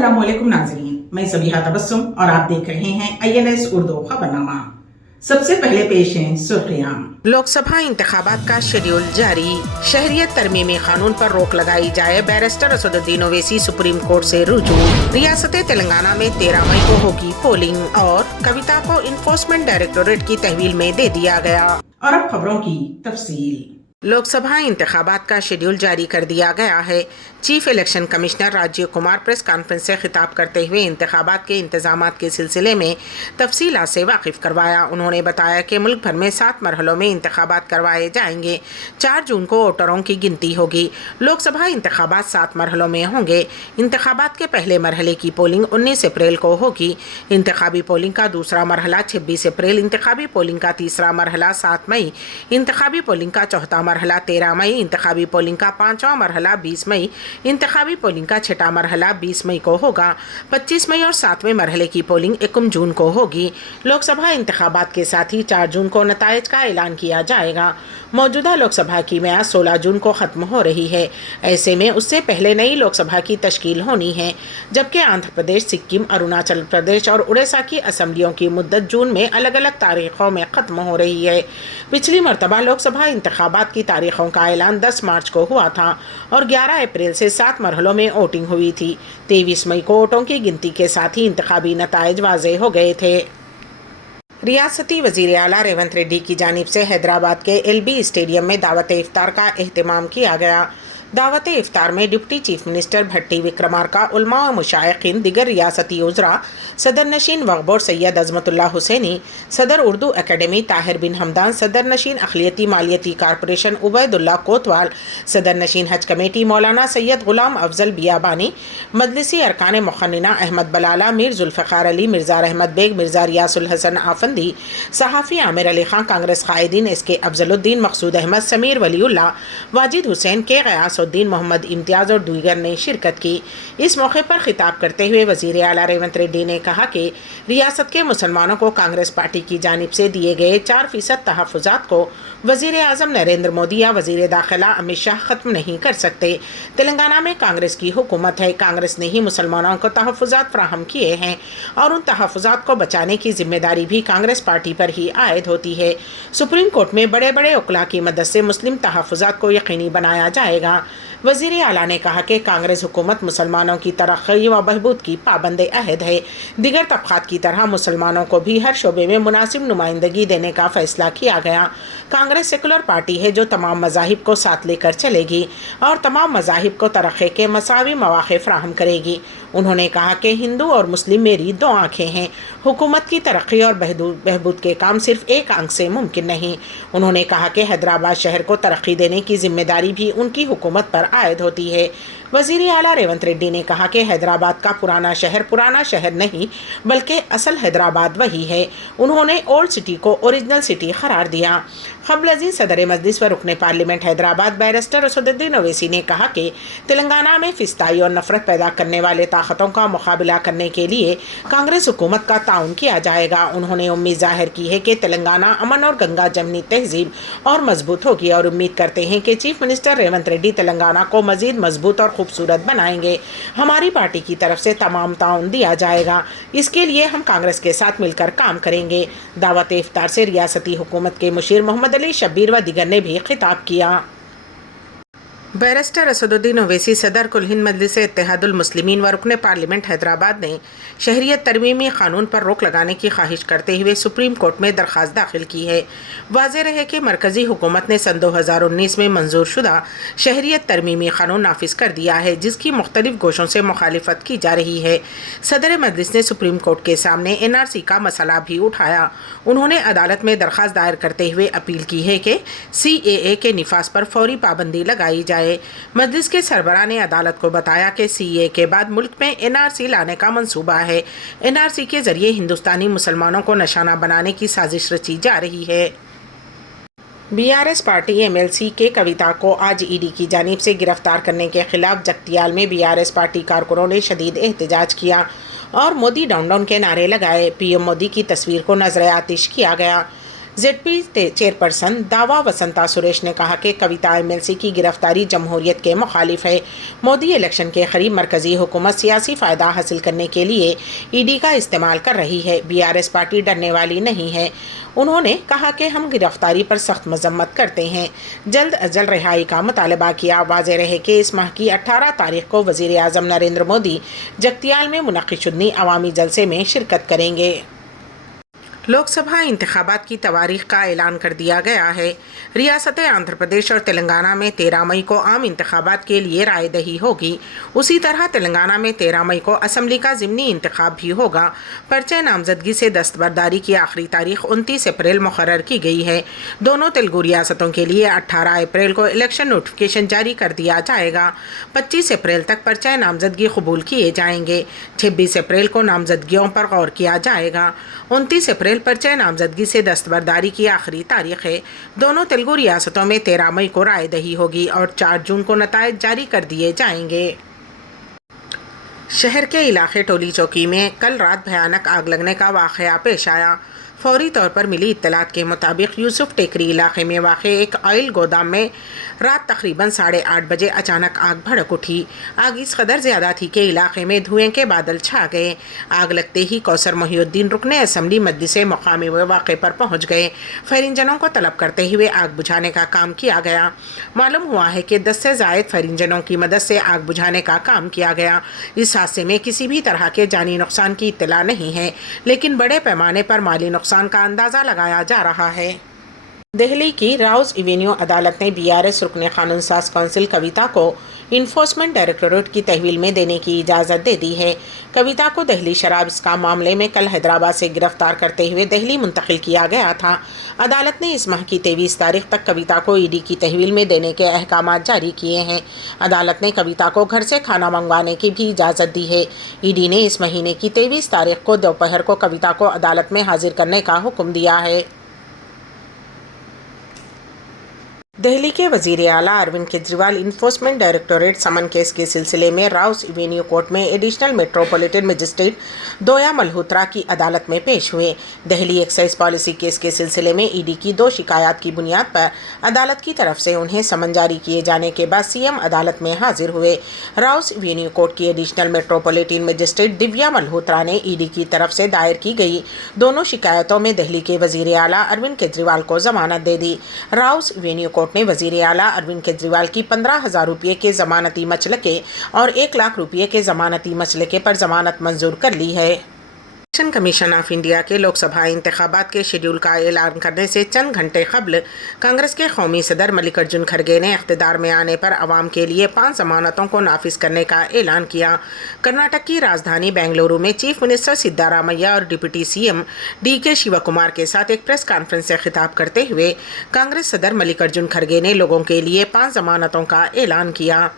अस्सलामुअलैकुम नाज़रीन, मैं सबीहा तबस्सुम और आप देख रहे हैं INS उर्दू खबरनामा। सबसे पहले पेश हैं सुर्खियां। लोकसभा इंतखाबात का शेड्यूल जारी। शहरियत तरमीमी कानून पर रोक लगाई जाए, barrister Asaduddin Owaisi supreme court से रुजू। रियासत तेलंगाना में 13 मई को होगी पोलिंग और कविता को इन्फोर्समेंट डायरेक्टोरेट की तहवील में दे दिया गया। और अब खबरों की तफसील। लोकसभा इंतखाबात का शेड्यूल जारी कर दिया गया है। Chief election commissioner Rajiv Kumar press conference से खिताब करते हुए इंतखाबात के इंतजामात के सिलसिले में तफसीलात से वाकिफ करवाया। उन्होंने बताया कि मुल्क भर में 7 मरहलों में इंतखाबात करवाए जाएंगे। 4 जून को वोटरों की गिनती होगी। लोकसभा इंतखाबात 7 मरहलों में होंगे। इंतखाबात के पहले मरहले की पोलिंग 19 अप्रैल को होगी। इंतखाबी पोलिंग का दूसरा मरहला 26 अप्रैल, इंतखाबी पोलिंग का तीसरा मरहला 7 मई, इंतखाबी पोलिंग का चौथा मरहला 13 मई, इंतखाबी पोलिंग का 5वां मरहला 20 मई, इंतखाबी पोलिंग का 6वां मरहला 20 मई को होगा। 25 मई और 7वें मरहले की पोलिंग 21 जून को होगी। लोकसभा इंतखाबात के साथ ही 4 जून को नताइज का ऐलान किया जाएगा। मौजूदा लोकसभा की मियाद 16 जून को ख़त्म हो रही है। ऐसे में उससे पहले नई लोकसभा की तश्कील होनी है, जबकि आंध्र प्रदेश, सिक्किम, अरुणाचल प्रदेश और उड़ीसा की असम्बलियों की मुद्दत जून में अलग अलग तारीखों में ख़त्म हो रही है। पिछली मरतबा लोकसभा इंतखाबात की तारीखों का ऐलान 10 मार्च को हुआ था और 11 अप्रैल से 7 मरहलों में वोटिंग हुई थी। 23 मई को वोटों की गिनती के साथ ही इंतखाबी नताइज वाज़े हो गए थे। रियासती वज़ीर आला रेवंत रेड्डी की जानिब से हैदराबाद के LB स्टेडियम में दावत इफ्तार का एहतमाम किया गया। दावत इफ्तार में डिप्टी चीफ मिनिस्टर भट्टी विक्रमार्का, उलमा व मुशाइखीन, दिगर रियासती उज़रा, सदर नशीन वक्फ बोर्ड सैयद अज़मतुल्लाह हुसैनी, सदर उर्दू अकेडमी ताहिर बिन हमदान, सदर नशीन अखिलियती मालियती कारपोरेशन उबैदुल्लाह कोतवाल, सदर नशीन हज कमेटी मौलाना सैयद गुलाम अफजल बियाबानी, मजलिसी अरकान मुखन्निना अहमद बलाला, मीर जुल्फ़िकार अली, मिर्ज़ा रहमत बेग, मिर्ज़ा रियासुल हसन आफंदी, सहाफ़ी आमिर अली खान, कांग्रेस कायदीन SK अफजलुद्दीन, मकसूद अहमद, समीर वलीउल्लाह, वाजिद हुसैन, के गयासुद्दीन मोहम्मद इम्तियाज़ और दीगर ने शिरकत की। इस मौके पर खिताब करते हुए वज़ीर आला रेवंत रेड्डी ने कहा कि रियासत के मुसलमानों को कांग्रेस पार्टी की जानिब से दिए गए 4% तहफ़्फ़ुज़ात को वज़ीर आज़म नरेंद्र मोदी या वज़ीर दाखिला अमित शाह ख़त्म नहीं कर सकते। तेलंगाना में कांग्रेस की हुकूमत है। कांग्रेस ने ही मुसलमानों को तहफ़्फ़ुज़ात फ़राहम किए हैं और उन तहफ़्फ़ुज़ात को बचाने की ज़िम्मेदारी भी कांग्रेस पार्टी पर ही आयद होती है। सुप्रीम कोर्ट में बड़े बड़े वकीलों की मदद से मुस्लिम तहफ़्फ़ुज़ात को यकीनी बनाया जाएगा। वज़ीर आला ने कहा कि कांग्रेस हुकूमत मुसलमानों की तरक्की व बहबूद की पाबंद अहद है। दिगर तबक़ात की तरह मुसलमानों को भी हर शोबे में मुनासिब नुमाइंदगी देने का फ़ैसला किया गया। कांग्रेस सेकुलर पार्टी है जो तमाम मज़ाहिब को साथ लेकर चलेगी और तमाम मज़ाहिब को तरक्की के मसावी मौक़े फ़राहम करेगी। उन्होंने कहा कि हिंदू और मुस्लिम मेरी 2 आँखें हैं। हुकूमत की तरक्की और बहबूद के काम सिर्फ एक आँख से मुमकिन नहीं। उन्होंने कहा कि हैदराबाद शहर को तरक्की देने की जिम्मेदारी भी उनकी हुकूमत पर आयद होती है। वज़ीर आला रेवंत रेड्डी ने कहा कि हैदराबाद का पुराना शहर नहीं बल्कि असल हैदराबाद वही है। उन्होंने ओल्ड सिटी को ओरिजिनल सिटी करार दिया। क़ब्ल सदर मजलिस व रुकन पार्लियामेंट हैदराबाद बैरिस्टर असदुद्दीन ओवैसी ने कहा कि तेलंगाना में फिस्ताई और नफरत पैदा करने वाले ताकतों का मुकाबला करने के लिए कांग्रेस हुकूमत का ताउन किया जाएगा। उन्होंने उम्मीद जाहिर की है कि तेलंगाना अमन और गंगा जमनी तहजीब और मजबूत होगी और उम्मीद करते हैं कि चीफ मिनिस्टर रेवंत रेड्डी तेलंगाना को मजीद मजबूत और खूबसूरत बनाएंगे। हमारी पार्टी की तरफ से तमाम ताउन दिया जाएगा। इसके लिए हम कांग्रेस के साथ मिलकर काम करेंगे। दावत इफ्तार से रियासती हुकूमत के मुशीर मोहम्मद अली शब्बीर व दिगर ने भी खिताब किया। बैरिस्टर असदुद्दीन ओवैसी, सदर कुल हिंद मजलिस इत्तेहादुल मुस्लिमीन व रुकन पार्लियामेंट हैदराबाद ने शहरियत तरमीमी कानून पर रोक लगाने की ख्वाहिश करते हुए सुप्रीम कोर्ट में दरख्वास्त दाखिल की है। वाज़ेह रहे कि मरकज़ी हुकूमत ने सन 2019 में मंजूर शुदा शहरियत तरमीमी कानून नाफिज कर दिया है, जिसकी मुख्तलिफ गोशों से मुखालिफत की जा रही है। सदर मजलिस ने सुप्रीम कोर्ट के सामने NRC का मसला भी उठाया। उन्होंने अदालत में दरख्वास्त दायर करते हुए अपील की है कि CAA के निफाज पर फौरी पाबंदी लगाई जाए। मजलिस के सरबराह ने अदालत को बताया कि CAA के बाद मुल्क में NRC लाने का मंसूबा है। NRC के जरिए हिंदुस्तानी मुसलमानों को निशाना बनाने की साजिश रची जा रही है। BRS पार्टी MLC के कविता को आज ED की जानिब से गिरफ्तार करने के खिलाफ जगतियाल में BRS पार्टी कारकुनों ने शदीद एहतजाज किया और मोदी डाउन डाउन के नारे लगाए। PM मोदी की तस्वीर को नजर आतिश किया गया। ZP चेयरपर्सन दावा वसंता सुरेश ने कहा कि कविता MLC की गिरफ्तारी जमहूरियत के मुखालिफ है। मोदी इलेक्शन के करीब मरकजी हुकूमत सियासी फ़ायदा हासिल करने के लिए ED का इस्तेमाल कर रही है। BRS पार्टी डरने वाली नहीं है। उन्होंने कहा कि हम गिरफ्तारी पर सख्त मजम्मत करते हैं। जल्द अज जल्द रिहाई का मुतालबा किया। वाज़ेह रहे कि इस माह की 18 तारीख को वज़ीर आज़म नरेंद्र मोदी जगतियाल में मुनक़िद अवामी जलसे में शिरकत करेंगे। लोकसभा इंतखाबात की तवारीख का ऐलान कर दिया गया है। रियासत आंध्र प्रदेश और तेलंगाना में 13 मई को आम इंतखाबात के लिए राय दही होगी। उसी तरह तेलंगाना में 13 मई को असम्बली का ज़िमनी इंतखाब भी होगा। पर्चे नामजदगी से दस्तबरदारी की आखिरी तारीख 29 अप्रैल मुकर्रर की गई है। दोनों तेलुगु रियासतों के लिए 18 अप्रैल को इलेक्शन नोटिफिकेशन जारी कर दिया जाएगा। 25 अप्रैल तक पर्चे नामजदगी कबूल किए जाएंगे। 26 अप्रैल को नामजदगियों पर गौर किया जाएगा। 29 अप्रैल पर्चे नामजदगी से दस्तबरदारी की आखिरी तारीख है। दोनों तेलुगु रियासतों में 13 मई को राय दही होगी और 4 जून को नताइज जारी कर दिए जाएंगे। शहर के इलाके टोली चौकी में कल रात भयानक आग लगने का वाक़या पेश आया। फौरी तौर पर मिली इत्तलात के मुताबिक यूसुफ टेकरी इलाके में वाक़े एक ऑयल गोदाम में रात तकरीबन 8:30 बजे अचानक आग भड़क उठी। आग इस कदर ज़्यादा थी कि इलाके में धुएं के बादल छा गए। आग लगते ही कौसर मोहिउद्दीन रुकने असम्बली मजलिस मकामी वाक़े पर पहुँच गए। फायर इंजनों को तलब करते हुए आग बुझाने का काम किया गया। मालूम हुआ है कि 10 से ज़ायद फायर इंजनों की मदद से आग बुझाने का काम किया गया। इस हादसे में किसी भी तरह के जानी नुकसान की इत्तला नहीं है, लेकिन बड़े पैमाने पर माली नुकसान का अंदाज़ा लगाया जा रहा है। दिल्ली की राउज एवेन्यू अदालत ने BRS रुकने कानून साज कौंसिल कविता को इन्फोर्समेंट डायरेक्टोरेट की तहवील में देने की इजाज़त दे दी है। कविता को दिल्ली शराब स्काम मामले में कल हैदराबाद से गिरफ्तार करते हुए दिल्ली मुंतकिल किया गया था। अदालत ने इस माह की 23 तारीख तक कविता को ED की तहवील में देने के अहकाम जारी किए हैं। अदालत ने कविता को घर से खाना मंगवाने की भी इजाज़त दी है। ED ने इस महीने की 23 तारीख को दोपहर को कविता को अदालत में हाजिर करने का हुक्म दिया है। दिल्ली के वज़ीर आला Arvind Kejriwal enforcement directorate summon case के सिलसिले में राउस एवेन्यू कोर्ट में additional metropolitan magistrate Divya Malhotra की अदालत में पेश हुए। दिल्ली एक्साइज पॉलिसी केस के सिलसिले में ED की 2 शिकायत की बुनियाद पर अदालत की तरफ से उन्हें समन जारी किए जाने के बाद CM अदालत में हाजिर हुए। राउस एवेन्यू कोर्ट की additional metropolitan magistrate Divya Malhotra ने ED की तरफ से दायर की गई दोनों शिकायतों में दिल्ली के वज़ीर आला अरविंद केजरीवाल को जमानत दे दी। राउस एवेन्यू कोर्ट ने वज़ीर आला अरविंद केजरीवाल की 15,000 रुपये के ज़मानती मचलके और 1 लाख रुपये के ज़मानती मचलके पर ज़मानत मंजूर कर ली है। इलेक्शन कमीशन ऑफ इंडिया के लोकसभा इंतखाबात के शेड्यूल का ऐलान करने से चंद घंटे कबल कांग्रेस के कौमी सदर मल्लिकार्जुन खड़गे ने इख्तिदार में आने पर आवाम के लिए 5 ज़मानतों को नाफिज करने का ऐलान किया। कर्नाटक की राजधानी बेंगलुरु में चीफ मिनिस्टर सिद्धारामैया और डिप्टी CM DK शिवकुमार के साथ एक प्रेस कॉन्फ्रेंस से खिताब करते हुए कांग्रेस सदर मल्लिकार्जुन खड़गे ने लोगों के लिए 5 ज़मानतों का ऐलान किया।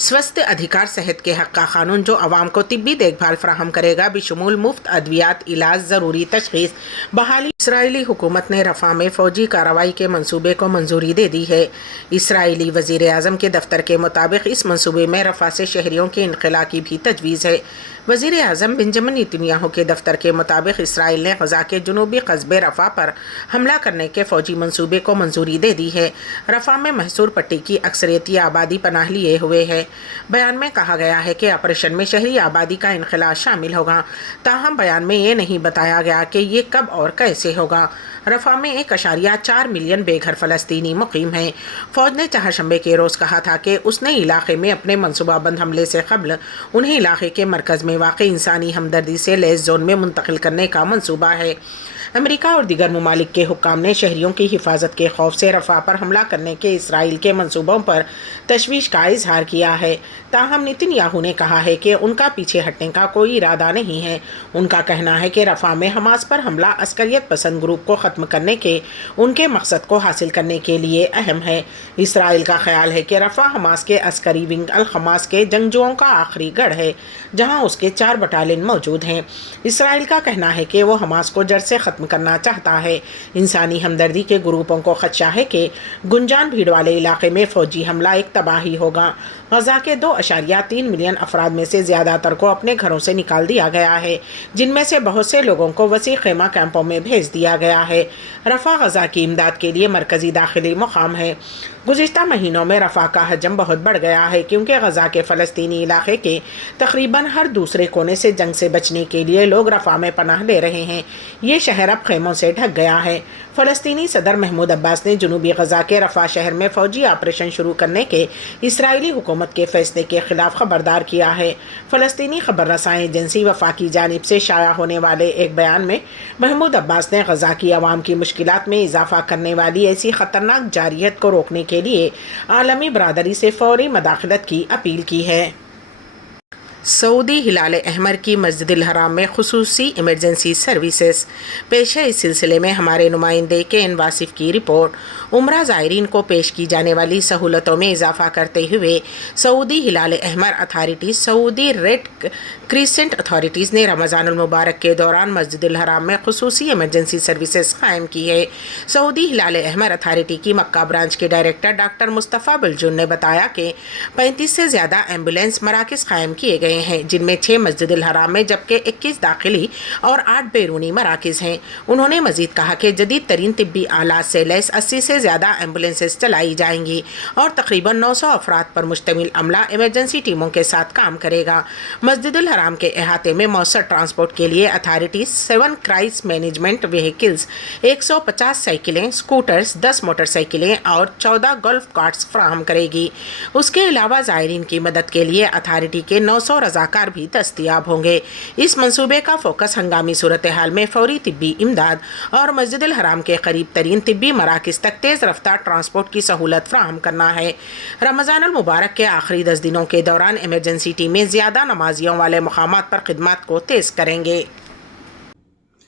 स्वस्थ अधिकार सेहत के हक़ का कानून जो आवाम को तिब्बी देखभाल फराहम करेगा, बिशमूल मुफ्त अद्वियात, इलाज, ज़रूरी तशख़ीस, बहाली। इसराइली हुकूमत ने रफ़ा में फ़ौजी कार्रवाई के मंसूबे को मंजूरी दे दी है। इसराइली वज़ीर आज़म के दफ्तर के मुताबिक इस मंसूबे में रफ़ा से शहरियों के इनक़िला की भी तजवीज़ है। वज़ीर आज़म बेंजामिन नेतन्याहू के दफ्तर के मुताबिक इसराइल ने गज़ा के जनूबी कस्बे रफ़ा पर हमला करने के फ़ौजी मंसूबे को मंजूरी दे दी है। रफ़ा में महसूर पट्टी की अक्सरियती आबादी पनाह लिए हुए है। बयान में कहा गया है कि ऑपरेशन में शहरी आबादी का इनक़िला शामिल होगा। ताहम बयान में ये नहीं बताया गया कि ये कब और कैसे होगा। रफ़ा में 1.4 मिलियन बेघर फ़लस्तीनी मुक़ीम हैं। फ़ौज ने चहारशंबे के रोज़ कहा था कि उसने इलाके में अपने मनसूबाबंद हमले से कबल उन्हें इलाके के मरकज़ में वाक़ इंसानी हमदर्दी से लैस जोन में मुंतकिल करने का मंसूबा है। अमेरिका और दीगर ममालिक के हुक्काम ने शहरियों की हिफाजत के खौफ से रफ़ा पर हमला करने के इसराइल के मंसूबों पर तशवीश का इजहार किया है। ताहम नेतन्याहू ने कहा है कि उनका पीछे हटने का कोई इरादा नहीं है। उनका कहना है कि रफ़ा में हमास पर हमला अस्करियत पसंद ग्रुप को ख़त्म करने के उनके मकसद को हासिल करने के लिए अहम है। इसराइल का ख्याल है कि रफ़ा हमास के अस्करी विंग अल हमास के जंगजुओं का आखिरी गढ़ है, जहाँ उसके 4 बटालियन मौजूद हैं। इसराइल का कहना है कि वो हमास को जड़ से ख़त्म ختم کرنا چاہتا ہے۔ انسانی ہمدردی کے گروپوں کو خدشہ ہے کہ گنجان بھیڑ والے علاقے میں فوجی حملہ ایک تباہی ہوگا۔ غزہ کے 2.3 ملین افراد میں سے زیادہ تر کو اپنے گھروں سے نکال دیا گیا ہے، جن میں سے بہت سے لوگوں کو وسیع خیمہ کیمپوں میں بھیج دیا گیا ہے۔ رفح غزہ کی امداد کے لیے مرکزی داخلی مقام ہے۔ گزشتہ مہینوں میں رفح کا حجم بہت بڑھ گیا ہے کیونکہ غزہ کے فلسطینی علاقے کے تقریباً ہر دوسرے کونے سے جنگ سے بچنے کے لیے لوگ رفح میں پناہ لے رہے ہیں۔ یہ شہر اب خیموں سے ڈھک گیا ہے۔ فلسطینی صدر محمود عباس نے جنوبی غزہ کے رفح شہر میں فوجی آپریشن شروع کرنے کے اسرائیلی حکومت کے فیصلے کے خلاف خبردار کیا ہے۔ فلسطینی خبر رساں ایجنسی وفا کی جانب سے شائع ہونے والے ایک بیان میں محمود عباس نے غزہ کی عوام کی مشکلات میں اضافہ کرنے والی ایسی خطرناک جارحیت کو روکنے کے لیے عالمی برادری سے فوری مداخلت کی اپیل کی ہے۔ سعودی ہلال احمر کی مسجد الحرام میں خصوصی ایمرجنسی سروسز پیش ہے۔ اس سلسلے میں ہمارے نمائندے کے این واصف کی رپورٹ۔ عمرہ زائرین کو پیش کی جانے والی سہولتوں میں اضافہ کرتے ہوئے سعودی ہلال احمر اتھارٹی، سعودی ریڈ کریسنٹ اتھارٹیز نے رمضان المبارک کے دوران مسجد الحرام میں خصوصی ایمرجنسی سروسز قائم کی ہے۔ سعودی ہلال احمر اتھارٹی کی مکہ برانچ کے ڈائریکٹر ڈاکٹر مصطفیٰ بلجن نے بتایا کہ 35 سے زیادہ ایمبولینس مراکز قائم کیے گئے ہیں، جن میں 6 مسجد الحرام میں جبکہ 21 داخلی اور 8 بیرونی مراکز ہیں۔ انہوں نے مزید کہا کہ جدید ترین طبی آلات سے لیس 80 سے زیادہ ایمبولینسز چلائی جائیں گی اور تقریباً 900 افراد پر مشتمل عملہ ایمرجنسی ٹیموں کے ساتھ کام کرے گا۔ مسجد الحرام کے احاطے میں مؤثر ٹرانسپورٹ کے لیے اتھارٹی 7 کرائسس مینجمنٹ وہیکلز، 150 سائیکلیں، اسکوٹرز، 10 موٹر سائیکلیں اور 14 گولف کارٹس فراہم کرے گی۔ اس کے علاوہ زائرین کی مدد کے لیے اتھارٹی کے 900 رضاکار بھی دستیاب ہوں گے۔ اس منصوبے کا فوکس ہنگامی صورتحال میں فوری طبی امداد اور مسجد الحرام کے قریب ترین طبی مراکز تک تیز رفتار ٹرانسپورٹ کی سہولت فراہم کرنا ہے۔ رمضان المبارک کے آخری 10 دنوں کے دوران ایمرجنسی ٹیمیں زیادہ نمازیوں والے مقامات پر خدمات کو تیز کریں گے۔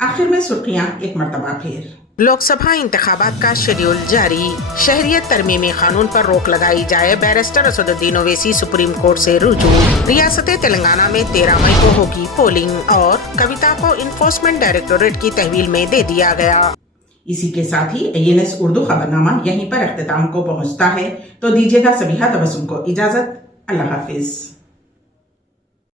آخر میں سرخیاں ایک مرتبہ پھر۔ لوک سبھا انتخابات کا شیڈول جاری۔ شہریت ترمیمی قانون پر روک لگائی جائے، بیرسٹر اسد الدین اویسی سپریم کورٹ سے رجوع۔ ریاست تلنگانہ میں 13 مئی کو ہوگی پولنگ اور کویتا کو انفورسمنٹ ڈائریکٹوریٹ کی تحویل میں دے دیا گیا۔ اسی کے ساتھ ہی ANS اردو خبرنامہ یہیں پر اختتام کو پہنچتا ہے، تو دیجیے گا سبیحہ تبسم کو اجازت۔ اللہ حافظ۔